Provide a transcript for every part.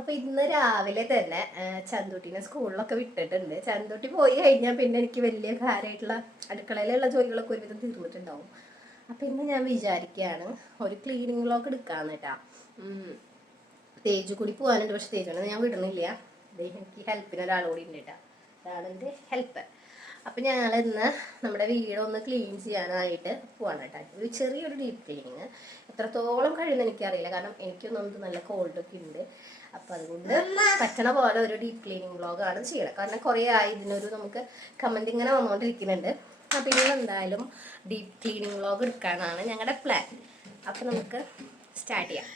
അപ്പോൾ ഇന്ന് രാവിലെ തന്നെ ചന്തുട്ടിനെ സ്കൂളിലൊക്കെ വിട്ടിട്ടുണ്ട്. ചന്തുട്ടി പോയി കഴിഞ്ഞാൽ പിന്നെ എനിക്ക് വലിയ കാര്യമായിട്ടുള്ള അടുക്കളയിലുള്ള ജോലികളൊക്കെ ഒരുവിധം തീർന്നിട്ടുണ്ടാവും. അപ്പോൾ ഇന്ന് ഞാൻ വിചാരിക്കുകയാണ് ഒരു ക്ലീനിങ് വ്ളോഗ് എടുക്കാമെന്ന് കേട്ടാ. തേജു കൂടി പോകാനുണ്ട്, പക്ഷെ തേജുവിനെ ഞാൻ വിടണില്ല. എനിക്ക് ഹെൽപ്പിന് ഒരാളുകൂടി ഉണ്ട് കേട്ടോ, ഒരാളിൻ്റെ ഹെൽപ്പ്. അപ്പം ഞങ്ങളിന്ന് നമ്മുടെ വീടൊന്ന് ക്ലീൻ ചെയ്യാനായിട്ട് പോവാണ് കേട്ടോ. ഒരു ചെറിയൊരു ഡീപ്പ് ക്ലീനിങ് എത്രത്തോളം കഴിയുമെന്ന് എനിക്കറിയില്ല, കാരണം എനിക്കൊന്നും നല്ല കോൾഡൊക്കെ ഉണ്ട്. അപ്പം അതുകൊണ്ട് പറ്റണ പോലെ ഒരു ഡീപ്പ് ക്ലീനിങ് വ്ളോഗാണ് ചെയ്യണം. കാരണം കുറേ ആയി ഇതിനൊരു നമുക്ക് കമൻറ്റ് ഇങ്ങനെ വന്നുകൊണ്ടിരിക്കുന്നുണ്ട്. അപ്പം ഇന്ന് എന്തായാലും ഡീപ്പ് ക്ലീനിങ് വ്ളോഗ് എടുക്കാനാണ് ഞങ്ങളുടെ പ്ലാൻ. അപ്പം നമുക്ക് സ്റ്റാർട്ട് ചെയ്യാം.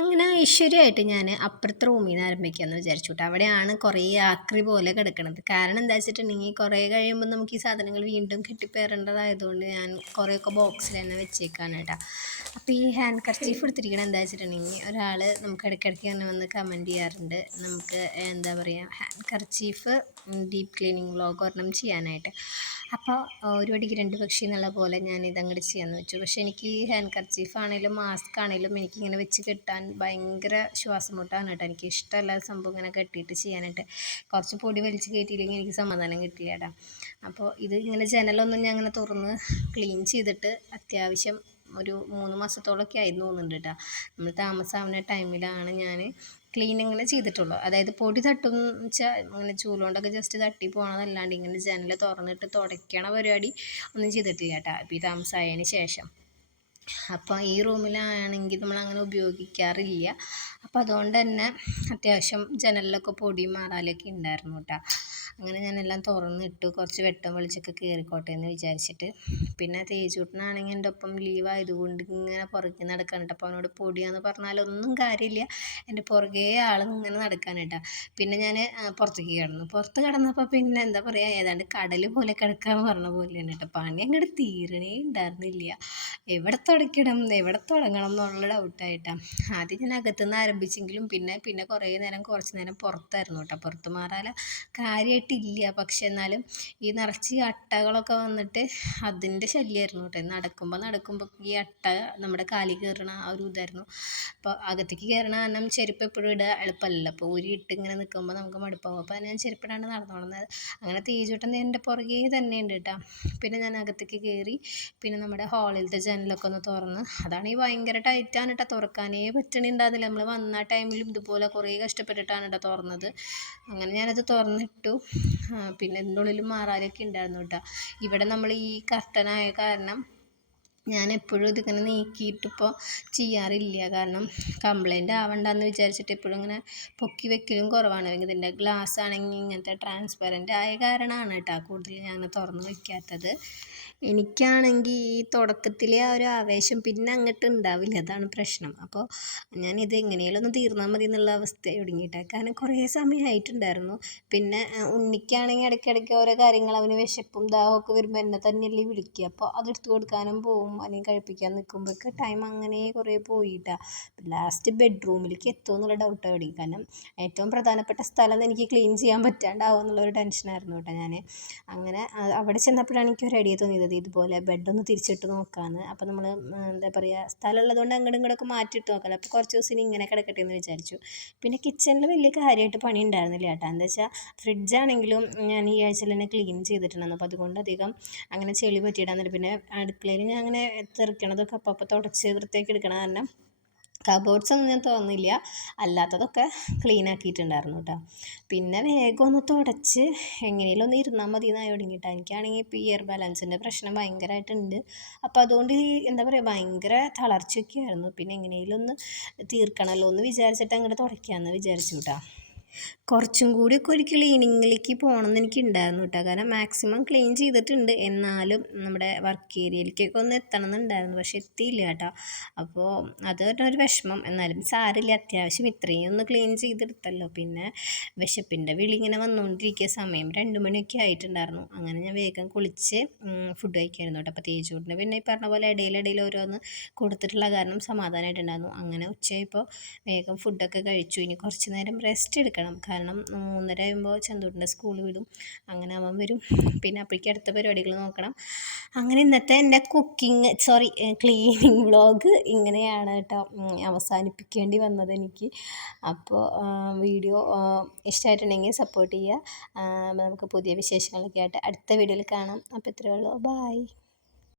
അങ്ങനെ ഐശ്വര്യമായിട്ട് ഞാൻ അപ്പുറത്തെ റൂമിൽ നിന്ന് ആരംഭിക്കാമെന്ന് വിചാരിച്ചു കേട്ടോ. അവിടെയാണ് കുറേ ആക്രി പോലെ കിടക്കുന്നത്. കാരണം എന്താ വെച്ചിട്ടുണ്ടെങ്കിൽ കുറേ കഴിയുമ്പോൾ നമുക്ക് ഈ സാധനങ്ങൾ വീണ്ടും കെട്ടിപ്പേറേണ്ടതായതുകൊണ്ട് ഞാൻ കുറേയൊക്കെ ബോക്സിൽ തന്നെ വെച്ചേക്കാണ് കേട്ടോ. അപ്പോൾ ഈ ഹാൻഡ് കർച്ചീഫ് എടുത്തിരിക്കണം എന്താ വെച്ചിട്ടുണ്ടെങ്കിൽ ഒരാൾ നമുക്ക് ഇടയ്ക്കിടയ്ക്ക് തന്നെ വന്ന് കമൻറ്റ് ചെയ്യാറുണ്ട്, നമുക്ക് എന്താ പറയുക hand kerchief deep cleaning vlog ഒരെണ്ണം ചെയ്യാനായിട്ട്. അപ്പോൾ ഒരു വടിക്ക് രണ്ട് പക്ഷി എന്നുള്ള പോലെ ഞാൻ ഇതങ്ങോട്ട് ചെയ്യാമെന്ന് വെച്ചു. പക്ഷേ എനിക്ക് ഈ ഹാൻഡ് കർച്ചീഫ് ആണെങ്കിലും മാസ്ക് ആണെങ്കിലും എനിക്കിങ്ങനെ വെച്ച് കെട്ടാൻ ഭയങ്കര ശ്വാസം മുട്ടാണ് കേട്ടോ. എനിക്ക് ഇഷ്ടമല്ല സംഭവം ഇങ്ങനെ കെട്ടിയിട്ട് ചെയ്യാനായിട്ട്. കുറച്ച് പൊടി വലിച്ച് കയറ്റിയില്ലെങ്കിൽ എനിക്ക് സമാധാനം കിട്ടില്ല കേട്ടോ. അപ്പോൾ ഇത് ഇങ്ങനെ ജനലൊന്നും ഞാൻ അങ്ങനെ തുറന്ന് ക്ലീൻ ചെയ്തിട്ട് അത്യാവശ്യം ഒരു 3 മാസത്തോളമൊക്കെ ആയിരുന്നു തോന്നുന്നുണ്ട് കേട്ടോ. നമ്മൾ താമസമാവുന്ന ടൈമിലാണ് ഞാൻ ക്ലീൻ ഇങ്ങനെ ചെയ്തിട്ടുള്ളൂ. അതായത് പൊടി തട്ടും വെച്ചാൽ ഇങ്ങനെ ചൂലുകൊണ്ടൊക്കെ ജസ്റ്റ് തട്ടി പോകണതല്ലാണ്ട് ഇങ്ങനെ ജനൽ തുറന്നിട്ട് തുടയ്ക്കണ പരിപാടി ഒന്നും ചെയ്തിട്ടില്ല കേട്ടോ, ഇപ്പോൾ ഈ താമസമായതിന് ശേഷം. അപ്പോൾ ഈ റൂമിലാണെങ്കിൽ നമ്മളങ്ങനെ ഉപയോഗിക്കാറില്ല. അപ്പോൾ അതുകൊണ്ട് തന്നെ അത്യാവശ്യം ജനലിലൊക്കെ പൊടിയും മാറാലൊക്കെ ഉണ്ടായിരുന്നു കേട്ടോ. അങ്ങനെ ഞാനെല്ലാം തുറന്നിട്ടു, കുറച്ച് വെട്ടം വെളിച്ചൊക്കെ കയറിക്കോട്ടെ എന്ന് വിചാരിച്ചിട്ട്. പിന്നെ തേജൂട്ടനാണെങ്കിൽ എൻ്റെ ഒപ്പം ലീവ് ആയതുകൊണ്ട് ഇങ്ങനെ പുറകെ നടക്കാൻ കേട്ടോ. അപ്പോൾ അവനോട് പൊടിയാന്ന് പറഞ്ഞാലൊന്നും കാര്യമില്ല, എൻ്റെ പുറകെ ഇങ്ങനെ നടക്കാൻ കേട്ടോ. പിന്നെ ഞാൻ പുറത്തേക്ക് കിടന്നു. പുറത്ത് കിടന്നപ്പോൾ പിന്നെ എന്താ പറയുക, ഏതാണ്ട് കടൽ പോലെ കിടക്കാൻ പറഞ്ഞ പോലെയാണ് കേട്ടോ. പണി അങ്ങോട്ട് തീരണേ ഉണ്ടായിരുന്നില്ല. എവിടെ തുടയ്ക്കണം എവിടെ തുടങ്ങണം എന്നുള്ള ഡൗട്ടായിട്ടാണ്. ആദ്യം ഞാൻ അകത്തുനിന്ന് ആരംഭിച്ചെങ്കിലും പിന്നെ കുറച്ച് നേരം പുറത്തായിരുന്നു കേട്ടോ. പുറത്ത് മാറാല കാര്യമായിട്ടില്ല, പക്ഷെ എന്നാലും ഈ നിറച്ച് അട്ടകളൊക്കെ വന്നിട്ട് അതിൻ്റെ ശല്യമായിരുന്നു കേട്ടോ. നടക്കുമ്പോൾ ഈ അട്ട നമ്മുടെ കാലിൽ കയറണ ആ ഒരു ഇതായിരുന്നു. അപ്പോൾ അകത്തേക്ക് കയറണ കാരണം ചെരുപ്പ് എപ്പോഴും ഇടുക എളുപ്പമല്ലല്ലോ. അപ്പോൾ ഊരിയിട്ട് ഇങ്ങനെ നിൽക്കുമ്പോൾ നമുക്ക് മടുപ്പാവും. അപ്പോൾ ഞാൻ ചെരുപ്പിടാണ്ട് നടന്നോളുന്നത്. അങ്ങനെ തേജൂട്ടൻ എൻ്റെ പുറകെ തന്നെ ഉണ്ട് കേട്ടോ. പിന്നെ ഞാൻ അകത്തേക്ക് കയറി. പിന്നെ നമ്മുടെ ഹാളിലത്തെ ജനലൊക്കെ ഒന്ന് തുറന്ന്, അതാണെങ്കിൽ ഭയങ്കര ടൈറ്റാണ് കേട്ടോ, തുറക്കാനേ പറ്റണിണ്ടായിരുന്നില്ല. നമ്മൾ വന്ന ടൈമിലും ഇതുപോലെ കുറേ കഷ്ടപ്പെട്ടിട്ടാണ് കേട്ടോ തുറന്നത്. അങ്ങനെ ഞാനത് തുറന്നിട്ടു. പിന്നെ ഇതിൻ്റെ ഉള്ളിൽ മാറാലൊക്കെ ഉണ്ടായിരുന്നു കേട്ടോ. ഇവിടെ നമ്മൾ ഈ കർട്ടനായ കാരണം ഞാൻ എപ്പോഴും ഇതിങ്ങനെ നീക്കിയിട്ടിപ്പോൾ ചെയ്യാറില്ല, കാരണം കംപ്ലൈൻറ്റ് ആവണ്ടെന്ന് വിചാരിച്ചിട്ട് എപ്പോഴും ഇങ്ങനെ പൊക്കി വെക്കലും കുറവാണ്. ഇതിൻ്റെ ഗ്ലാസ് ആണെങ്കിൽ ഇങ്ങനത്തെ ട്രാൻസ്പെറൻ്റ് ആയ കാരണമാണ് കേട്ടോ കൂടുതൽ ഞാൻ തുറന്ന് വയ്ക്കാത്തത്. എനിക്കാണെങ്കിൽ ഈ തുടക്കത്തിലെ ആ ഒരു ആവേശം പിന്നെ അങ്ങോട്ട് ഉണ്ടാവില്ല, അതാണ് പ്രശ്നം. അപ്പോൾ ഞാനിത് എങ്ങനെയെങ്കിലും ഒന്ന് തീർന്നാൽ മതി എന്നുള്ള അവസ്ഥ ഒടുങ്ങിയിട്ടാണ്. കാരണം കുറേ സമയമായിട്ടുണ്ടായിരുന്നു. പിന്നെ ഉണ്ണിക്കാണെങ്കിൽ ഇടയ്ക്കിടയ്ക്ക് ഓരോ കാര്യങ്ങൾ, അവന് വിശപ്പും ദാഹമൊക്കെ വരുമ്പോൾ എന്നെ തന്നെയല്ലേ വിളിക്കുക. അപ്പോൾ അതെടുത്ത് കൊടുക്കാനും പോവും, അല്ലെങ്കിൽ കഴിപ്പിക്കാൻ നിൽക്കുമ്പോഴൊക്കെ ടൈം അങ്ങനെ കുറേ പോയിട്ടാണ്. ലാസ്റ്റ് ബെഡ്റൂമിലേക്ക് എത്തുമോ എന്നുള്ള ഡൗട്ട് ഓടി. കാരണം ഏറ്റവും പ്രധാനപ്പെട്ട സ്ഥലം എനിക്ക് ക്ലീൻ ചെയ്യാൻ പറ്റാണ്ടാവും എന്നുള്ളൊരു ടെൻഷനായിരുന്നു കേട്ടോ. ഞാൻ അങ്ങനെ അവിടെ ചെന്നപ്പോഴാണ് എനിക്ക് ഒരു ഐഡിയ തോന്നിയത്, ഇതുപോലെ ബെഡൊന്ന് തിരിച്ചിട്ട് നോക്കാമെന്ന്. അപ്പോൾ നമ്മൾ എന്താ പറയുക, സ്ഥലമുള്ളതുകൊണ്ട് അങ്ങോട്ടും ഇങ്ങോട്ടൊക്കെ മാറ്റിയിട്ട് നോക്കാമല്ലോ. അപ്പോൾ കുറച്ച് ദിവസം ഇങ്ങനെ കിടക്കട്ടെ എന്ന് വിചാരിച്ചു. പിന്നെ കിച്ചണിൽ വലിയ കാര്യമായിട്ട് പണി ഉണ്ടായിരുന്നില്ല കേട്ടോ. എന്താ വെച്ചാൽ ഫ്രിഡ്ജാണെങ്കിലും ഞാൻ ഈ ആഴ്ചയിൽ തന്നെ ക്ലീൻ ചെയ്തിട്ടുണ്ടായിരുന്നു. അപ്പോൾ അതുകൊണ്ട് അധികം അങ്ങനെ ചെളി പറ്റിയിടാന്നില്ല. പിന്നെ അടുക്കളയിൽ ഞാൻ അങ്ങനെ തെറിക്കണതൊക്കെ അപ്പോൾ തുടച്ച് വൃത്തിയാക്കി എടുക്കണ കാരണം കബോർഡ്സൊന്നും ഞാൻ തുറന്നില്ല, അല്ലാത്തതൊക്കെ ക്ലീൻ ആക്കിയിട്ടുണ്ടായിരുന്നു കേട്ടോ. പിന്നെ വേഗം ഒന്ന് തുടച്ച് എങ്ങനെയെങ്കിലും ഒന്ന് ഇരുന്നാൽ മതി എന്നായി തുടങ്ങിയിട്ടാണ്. എനിക്കാണെങ്കിൽ ഇപ്പോൾ ഇയർ ബാലൻസിൻ്റെ പ്രശ്നം ഭയങ്കരമായിട്ടുണ്ട്. അപ്പോൾ അതുകൊണ്ട് എന്താ പറയുക, ഭയങ്കര തളർച്ചയൊക്കെ ആയിരുന്നു. പിന്നെ എങ്ങനെയെങ്കിലും ഒന്ന് തീർക്കണമല്ലോ എന്ന് വിചാരിച്ചിട്ട് അങ്ങോട്ട് തുടയ്ക്കാമെന്ന് വിചാരിച്ചു കേട്ടോ. കുറച്ചും കൂടിയൊക്കെ ഒരു ക്ലീനിങ്ങിലേക്ക് പോകണമെന്ന് എനിക്കുണ്ടായിരുന്നു കേട്ടോ. കാരണം മാക്സിമം ക്ലീൻ ചെയ്തിട്ടുണ്ട്, എന്നാലും നമ്മുടെ വർക്ക് ഏരിയയിലേക്കൊക്കെ ഒന്ന് എത്തണം എന്നുണ്ടായിരുന്നു, പക്ഷെ എത്തിയില്ല കേട്ടോ. അപ്പോൾ അത് ഒരു വിഷമം. എന്നാലും സാരില്ല, അത്യാവശ്യം ഇത്രയും ഒന്ന് ക്ലീൻ ചെയ്തെടുത്തല്ലോ. പിന്നെ വിശപ്പിൻ്റെ വിളി ഇങ്ങനെ വന്നുകൊണ്ടിരിക്കുക. സമയം 2 മണിയൊക്കെ ആയിട്ടുണ്ടായിരുന്നു. അങ്ങനെ ഞാൻ വേഗം കുളിച്ച് ഫുഡ് കഴിക്കായിരുന്നു കേട്ടോ. അപ്പോൾ തേജൂട്ടിന് പിന്നെ ഈ പറഞ്ഞ പോലെ ഇടയിലിടയിൽ ഓരോന്ന് കൊടുത്തിട്ടുള്ള കാരണം സമാധാനമായിട്ടുണ്ടായിരുന്നു. അങ്ങനെ ഉച്ചയായപ്പോൾ വേഗം ഫുഡൊക്കെ കഴിച്ചു. ഇനി കുറച്ച് നേരം റെസ്റ്റ് എടുക്കണം ആക്കണം. കാരണം 3:30 ആകുമ്പോൾ ചന്തൂട്ടിൻ്റെ സ്കൂൾ വിടും, അങ്ങനെ അവൻ വരും. പിന്നെ അപ്പോഴേക്കും അടുത്ത പരിപാടികൾ നോക്കണം. അങ്ങനെ ഇന്നത്തെ എൻ്റെ ക്ലീനിങ് വ്ളോഗ് ഇങ്ങനെയാണ് കേട്ടോ അവസാനിപ്പിക്കേണ്ടി വന്നത് എനിക്ക്. അപ്പോൾ വീഡിയോ ഇഷ്ടമായിട്ടുണ്ടെങ്കിൽ സപ്പോർട്ട് ചെയ്യുക. നമുക്ക് പുതിയ വിശേഷങ്ങളൊക്കെ ആയിട്ട് അടുത്ത വീഡിയോയിൽ കാണാം. അപ്പോൾ ഇത്രയേ ഉള്ളൂ. ബായ്.